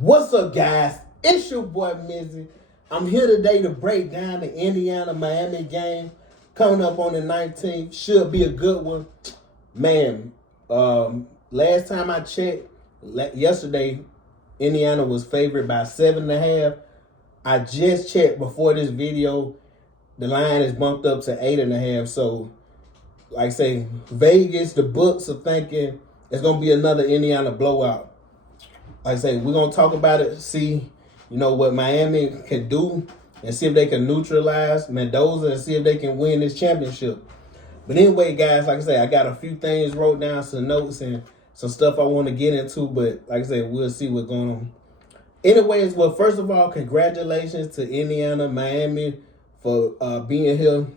What's up, guys? It's your boy Mizzy. I'm here today to break down the Indiana-Miami game coming up on the 19th. Should be a good one. Man, last time I checked, yesterday, Indiana was favored by 7.5. I just checked before this video. The line is bumped up to 8.5. So, like I say, Vegas, the books are thinking it's going to be another Indiana blowout. Like I say, we're going to talk about it, see, what Miami can do, and see if they can neutralize Mendoza and see if they can win this championship. But anyway, guys, like I say, I got a few things wrote down, some notes, and some stuff I want to get into, but like I said, we'll see what's going on. Anyways, well, first of all, congratulations to Indiana, Miami for being here.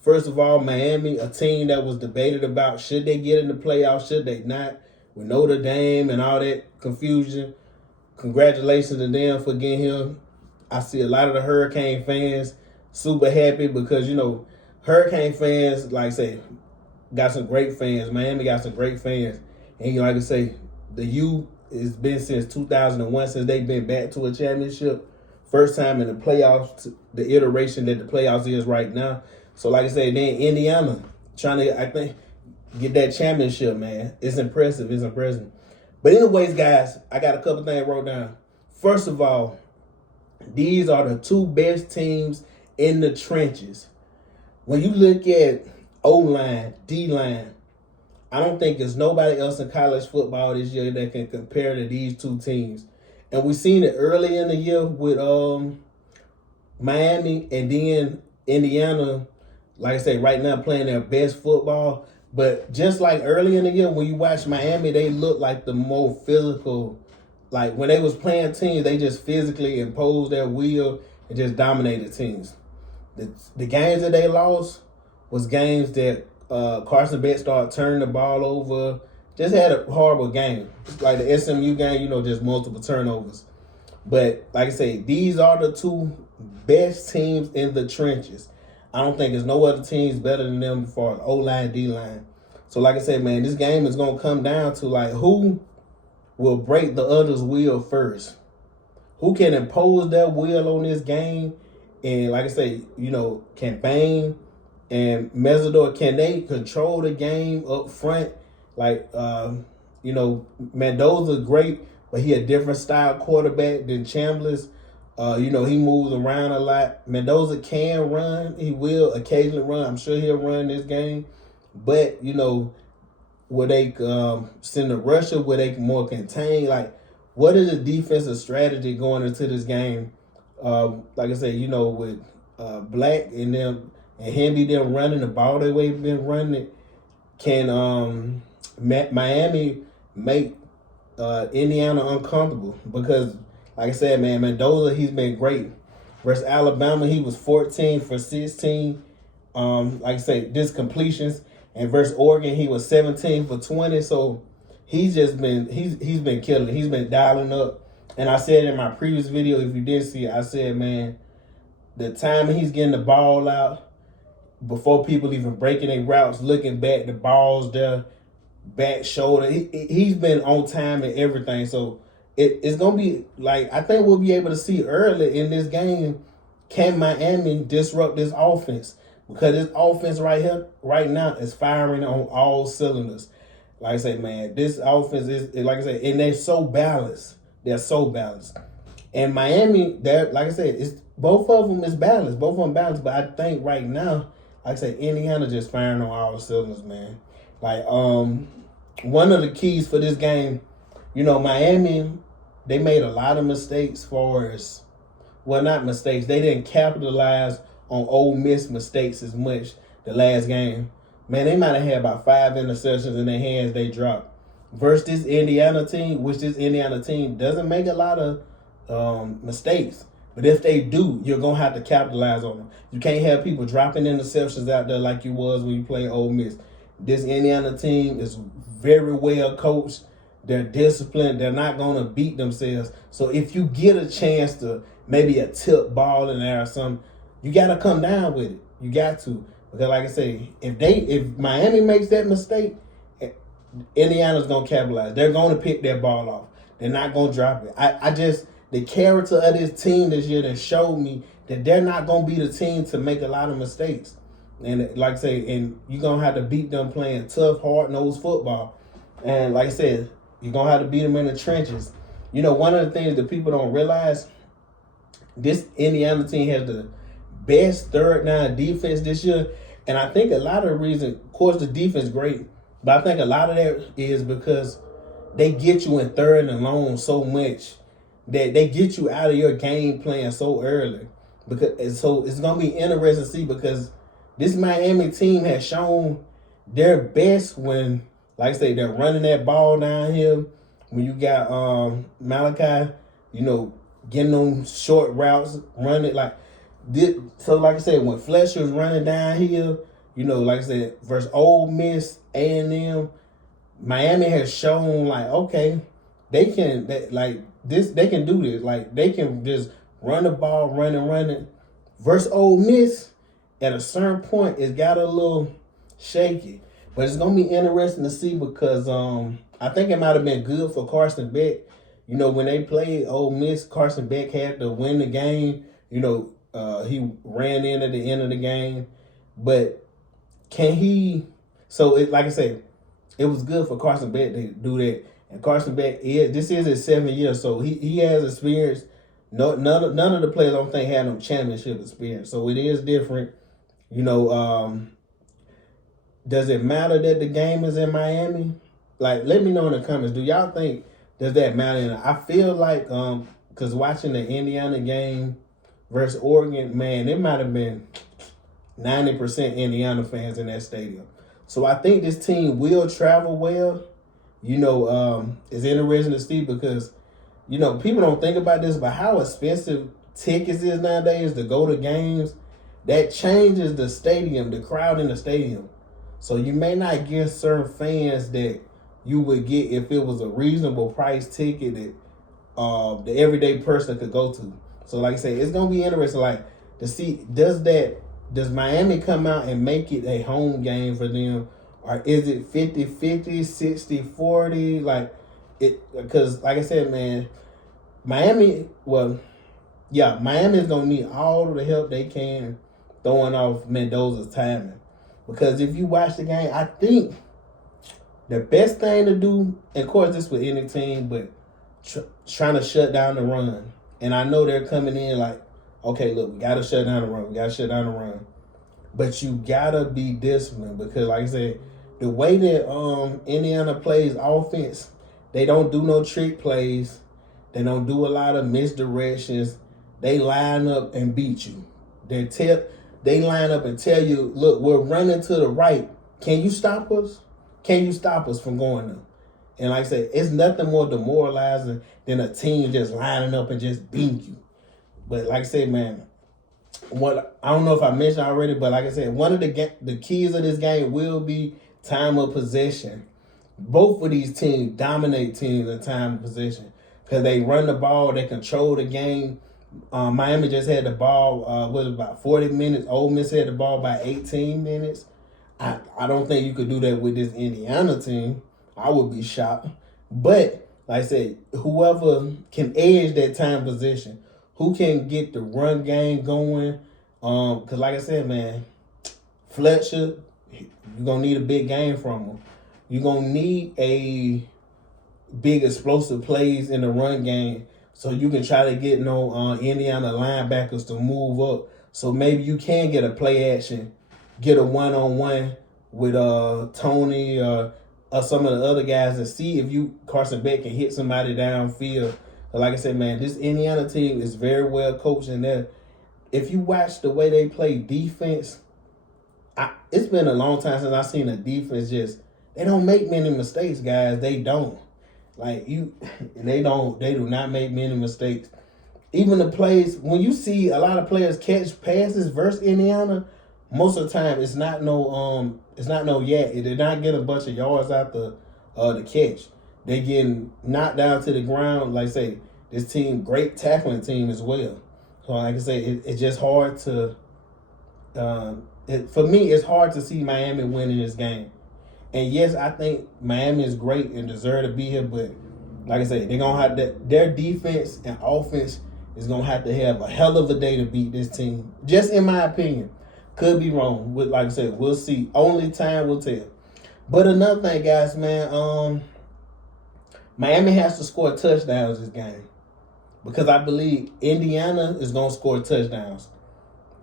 First of all, Miami, a team that was debated about should they get in the playoffs, should they not, with Notre Dame and all that confusion. Congratulations to them for getting here. I see a lot of the Hurricane fans super happy because, Hurricane fans, like I say, got some great fans. Miami got some great fans. And like I say, the U has been since 2001, since they've been back to a championship. First time in the playoffs, the iteration that the playoffs is right now. So like I say, then Indiana trying to, I think, get that championship, man. It's impressive. It's impressive. But anyways, guys, I got a couple things wrote down. First of all, these are the two best teams in the trenches. When you look at O-line, D-line, I don't think there's nobody else in college football this year that can compare to these two teams. And we've seen it early in the year with Miami, and then Indiana, like I say, right now playing their best football. But just like early in the year, when you watch Miami, they look like the more physical. Like when they was playing teams, they just physically imposed their will and just dominated teams. The games that they lost was games that Carson Beck started turning the ball over. Just had a horrible game. Like the SMU game, just multiple turnovers. But like I say, these are the two best teams in the trenches. I don't think there's no other teams better than them for O-line, D-line. So like I said, man, this game is going to come down to like who will break the other's will first. Who can impose their will on this game? And like I say, can Bane and Mesidor, can they control the game up front? Like, Mendoza's great, but he a different style quarterback than Chambliss. He moves around a lot. Mendoza can run. He will occasionally run. I'm sure he'll run this game. But, will they send a rusher? Will they more contain? Like, what is the defensive strategy going into this game? Like I said, with Black and them and Hemby them running the ball the way they've been running it, can Miami make Indiana uncomfortable? Because like I said, man, Mendoza, he's been great. Versus Alabama, he was 14 for 16. Like I say, completions. And versus Oregon, he was 17 for 20. So he's been killing. He's been dialing up. And I said in my previous video, if you did see it, I said, man, the time he's getting the ball out before people even breaking their routes, looking back, the ball's there, back, shoulder. He's been on time and everything. So it's going to be, like, I think we'll be able to see early in this game, can Miami disrupt this offense? Because this offense right here, right now, is firing on all cylinders. Like I say, man, this offense is, like I said, and they're so balanced. They're so balanced. And Miami, like I said, both of them is balanced. Both of them balanced. But I think right now, like I said, Indiana just firing on all cylinders, man. Like, one of the keys for this game, Miami, they made a lot of mistakes not mistakes. They didn't capitalize on Ole Miss mistakes as much the last game. Man, they might have had about 5 interceptions in their hands they dropped. Versus this Indiana team, which this Indiana team doesn't make a lot of mistakes. But if they do, you're going to have to capitalize on them. You can't have people dropping interceptions out there like you was when you play Ole Miss. This Indiana team is very well coached. They're disciplined. They're not going to beat themselves. So if you get a chance to maybe a tip ball in there or something, you got to come down with it. You got to. Because like I say, if Miami makes that mistake, Indiana's going to capitalize. They're going to pick that ball off. They're not gonna drop it. I just the character of this team this year that showed me that they're not gonna be the team to make a lot of mistakes. And like I say, and you're gonna have to beat them playing tough, hard-nosed football. And like I said, you're gonna have to beat them in the trenches. You know, one of the things that people don't realize, this Indiana team has the best third down defense this year. And I think a lot of the reason, of course, the defense is great, but I think a lot of that is because they get you in third and long so much that they get you out of your game plan so early. So it's gonna be interesting to see, because this Miami team has shown their best when, like I say, they're running that ball down here. When you got Malachi, you know, getting on short routes, running like this. So like I said, when Fletcher's running down here, you know, like I said, versus Ole Miss, A&M, Miami has shown like, okay, they can they can do this. Like they can just run the ball, run it. Versus Ole Miss, at a certain point, it's got a little shaky. But it's gonna be interesting to see, because I think it might have been good for Carson Beck. You know, when they played Ole Miss, Carson Beck had to win the game. You know, he ran in at the end of the game. But can he? So, like I said, it was good for Carson Beck to do that. And Carson Beck, this is his 7th year, so he has experience. None of the players, I don't think, had no championship experience. So it is different. You know, does it matter that the game is in Miami? Like, let me know in the comments. Do y'all think, does that matter? And I feel like, because watching the Indiana game versus Oregon, man, it might have been 90% Indiana fans in that stadium. So I think this team will travel well. You know, it's interesting to see, because, you know, people don't think about this, but how expensive tickets is nowadays to go to games. That changes the stadium, the crowd in the stadium. So you may not get certain fans that you would get if it was a reasonable price ticket that the everyday person could go to. So like I say, it's gonna be interesting, like, to see, does Miami come out and make it a home game for them, or is it 50-50, 60-40? Like it, because like I said, man, Miami is gonna need all the help they can throwing off Mendoza's timing. Because if you watch the game, I think the best thing to do, and of course this with any team, but trying to shut down the run. And I know they're coming in like, okay, look, we got to shut down the run. But you got to be disciplined, because like I said, the way that Indiana plays offense, they don't do no trick plays. They don't do a lot of misdirections. They line up and beat you. They line up and tell you, look, we're running to the right. Can you stop us? Can you stop us from going there? And like I said, it's nothing more demoralizing than a team just lining up and just beating you. But like I said, man, I don't know if I mentioned already, but like I said, one of the keys of this game will be time of possession. Both of these teams dominate teams in time of possession, because they run the ball, they control the game. Miami just had the ball, about 40 minutes. Ole Miss had the ball by 18 minutes. I don't think you could do that with this Indiana team. I would be shocked. But, like I said, whoever can edge that time possession, who can get the run game going, because like I said, man, Fletcher, you're going to need a big game from him. You're going to need a big explosive plays in the run game, so you can try to get Indiana linebackers to move up. So maybe you can get a play action, get a one-on-one with Tony or some of the other guys, and see if Carson Beck can hit somebody downfield. But like I said, man, this Indiana team is very well coached in there. If you watch the way they play defense, it's been a long time since I've seen a defense they don't make many mistakes, guys. They don't. They do not make many mistakes. Even the plays, when you see a lot of players catch passes versus Indiana, most of the time it's not no yak. They're not getting a bunch of yards out the catch. They getting knocked down to the ground. Like I say, this team, great tackling team as well. So like I say, it's just hard to for me, it's hard to see Miami winning this game. And yes, I think Miami is great and deserve to be here, but like I said, they're gonna have that. Their defense and offense is gonna have to have a hell of a day to beat this team. Just in my opinion, could be wrong. With like I said, we'll see. Only time will tell. But another thing, guys, man, Miami has to score touchdowns this game because I believe Indiana is gonna score touchdowns.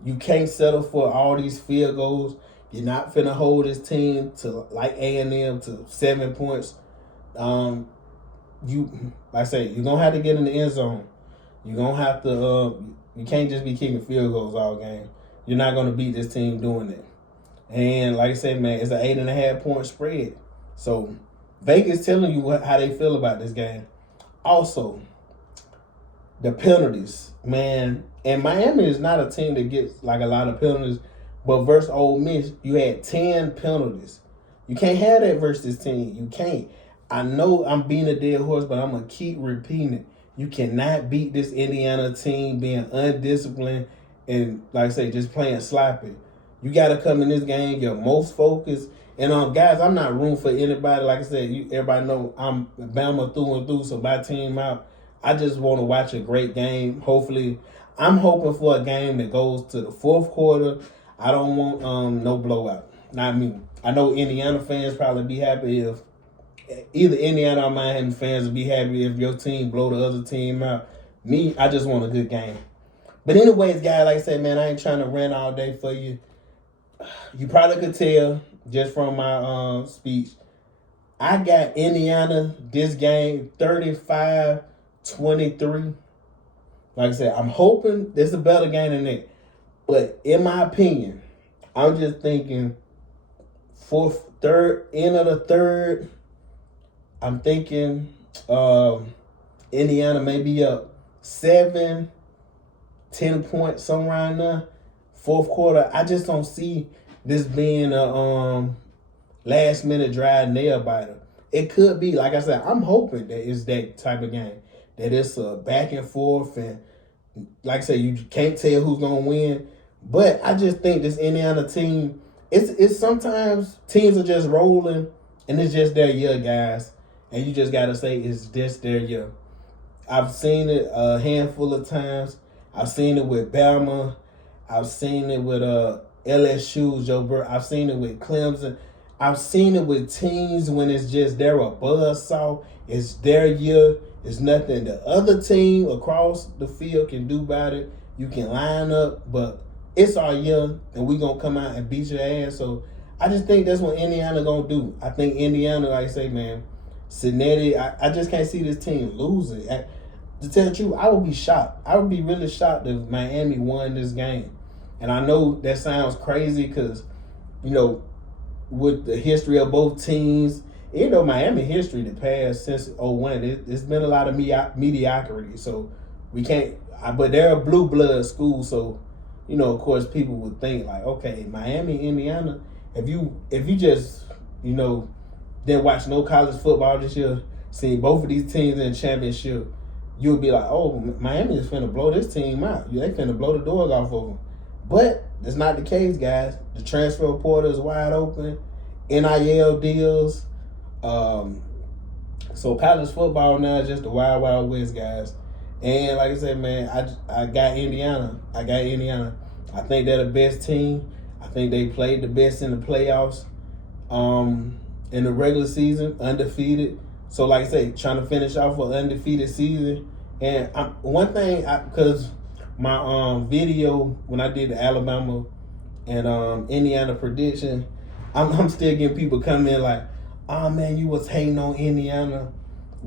You can't settle for all these field goals. You're not finna hold this team to like A&M to 7 points. You like I say, you're gonna have to get in the end zone. You're gonna have to. You can't just be kicking field goals all game. You're not gonna beat this team doing it. And like I said, man, it's an 8.5 point spread. So Vegas telling you how they feel about this game. Also, the penalties, man. And Miami is not a team that gets like a lot of penalties. But versus Ole Miss, you had 10 penalties. You can't have that versus this team. You can't. I know I'm being a dead horse, but I'm going to keep repeating it. You cannot beat this Indiana team being undisciplined and, like I say, just playing sloppy. You got to come in this game, your most focused. And, guys, I'm not rooting for anybody. Like I said, everybody know I'm Bama through and through, so my team out. I just want to watch a great game. Hopefully, I'm hoping for a game that goes to the fourth quarter. I don't want no blowout. Not me. I know Indiana fans probably be happy if either Indiana or Miami fans would be happy if your team blow the other team out. Me, I just want a good game. But anyways, guys, like I said, man, I ain't trying to rant all day for you. You probably could tell just from my speech. I got Indiana this game 35-23. Like I said, I'm hoping this is a better game than that. But in my opinion, I'm just thinking end of the third, I'm thinking Indiana may be up 7, 10 points, somewhere around there. Fourth quarter, I just don't see this being a last minute drive nail biter. It could be, like I said, I'm hoping that it's that type of game. That it's a back and forth and like I said, you can't tell who's gonna win. But I just think this Indiana team, it's sometimes teams are just rolling and it's just their year, guys. And you just gotta say it's just their year. I've seen it a handful of times. I've seen it with Bama. I've seen it with LSU, Joe Burrow. I've seen it with Clemson. I've seen it with teams when it's just they're a buzzsaw. It's their year. It's nothing the other team across the field can do about it. You can line up, but it's our year, and we're going to come out and beat your ass. So I just think that's what Indiana going to do. I think Indiana, like I say, man, Cincinnati, I just can't see this team losing. To tell the truth, I would be shocked. I would be really shocked if Miami won this game. And I know that sounds crazy because, you know, with the history of both teams, you know, Miami history the past since 2001, it's been a lot of mediocrity. So we can't, but they're a blue blood school. So, you know, of course, people would think like, okay, Miami, Indiana, if you just, you know, didn't watch no college football this year, see both of these teams in the championship, you would be like, oh, Miami is finna blow this team out. They finna blow the doors off of them. But that's not the case, guys. The transfer portal is wide open. NIL deals. So college football now is just the wild, wild west, guys. And like I said, man, I got Indiana. I think they're the best team. I think they played the best in the playoffs. In the regular season, undefeated. So like I say, trying to finish off an undefeated season. And one thing, because my video when I did the Alabama and Indiana prediction, I'm still getting people come in like, oh man, you was hating on Indiana.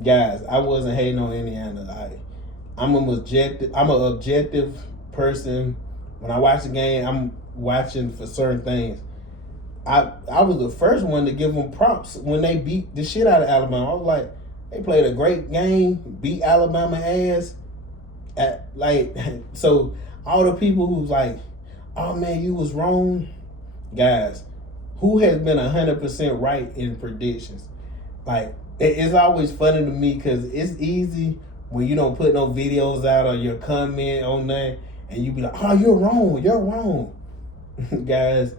Guys, I wasn't hating on Indiana. I'm an objective person. When I watch the game, I'm watching for certain things. I was the first one to give them props when they beat the shit out of Alabama. I was like, they played a great game, beat Alabama ass. So all the people who's like, oh man, you was wrong. Guys, who has been 100% right in predictions? Like, it's always funny to me because it's easy when you don't put no videos out or your comment on that and you be like, oh, you're wrong. Guys,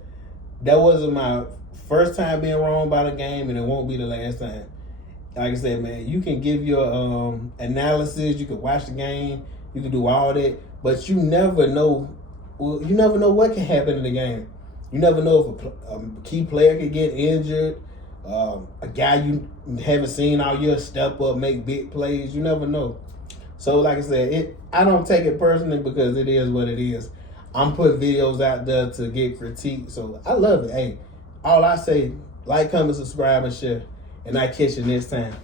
that wasn't my first time being wrong about a game and it won't be the last time. like I said, man, you can give your analysis, you can watch the game, you can do all that, but you never know. Well, you never know what can happen in the game. You never know if a key player could get injured. A guy you haven't seen all year step up, make big plays. You never know. So, like I said, I don't take it personally because it is what it is. I'm putting videos out there to get critiqued, so I love it. Hey, all I say, like, comment, subscribe, and share, and I catch you next time.